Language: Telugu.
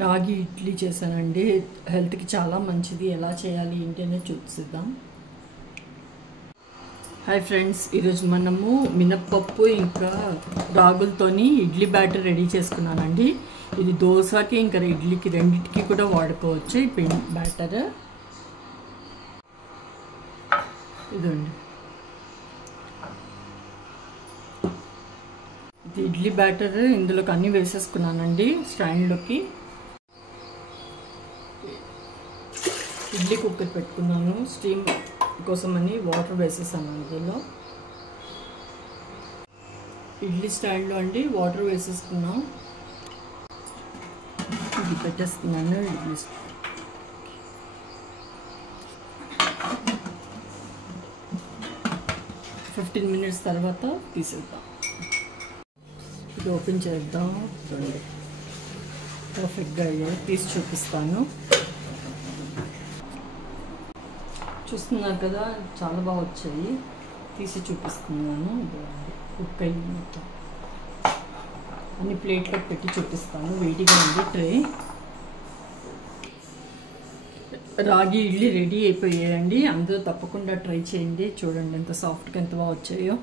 రాగి ఇడ్లీ చేశానండి. హెల్త్కి చాలా మంచిది. ఎలా చేయాలి ఏంటి అనేది చూపిద్దాం. హాయ్ ఫ్రెండ్స్, ఈరోజు మనము మినప్పప్పు ఇంకా రాగులతోని ఇడ్లీ బ్యాటర్ రెడీ చేసుకున్నానండి. ఇది దోశకి ఇంకా ఇడ్లీకి రెండింటికి కూడా వాడుకోవచ్చు. ఈ పిండి బ్యాటర్ ఇదండి. ఇది ఇడ్లీ బ్యాటర్ ఇందులోకి అన్నీ వేసేసుకున్నానండి. స్టాండ్లోకి ఇడ్లీ కుక్కర్ పెట్టుకున్నాను. స్టీమ్ కోసమని వాటర్ వేసేసాను. అందులో ఇడ్లీ స్టాండ్లో అండి వాటర్ వేసేసుకున్నాం. ఇది పెట్టేస్తున్నాను. ఇడ్లీ 15 minutes తర్వాత తీసేద్దాం. ఇది ఓపెన్ చేద్దాం. చూడండి పర్ఫెక్ట్గా అయ్యాయి. తీసి చూపిస్తాను. చూస్తున్నారు కదా, చాలా బాగా వచ్చాయి. తీసి చూపిస్తున్నాను. కుక్ అయ్యి మొత్తం అన్ని ప్లేట్లో పెట్టి చూపిస్తాను. వేడిగా ఉంది ట్రే. రాగి ఇడ్లీ రెడీ అయిపోయాయండి. అందరూ తప్పకుండా ట్రై చేయండి. చూడండి ఎంత సాఫ్ట్గా ఎంత బాగా వచ్చాయో.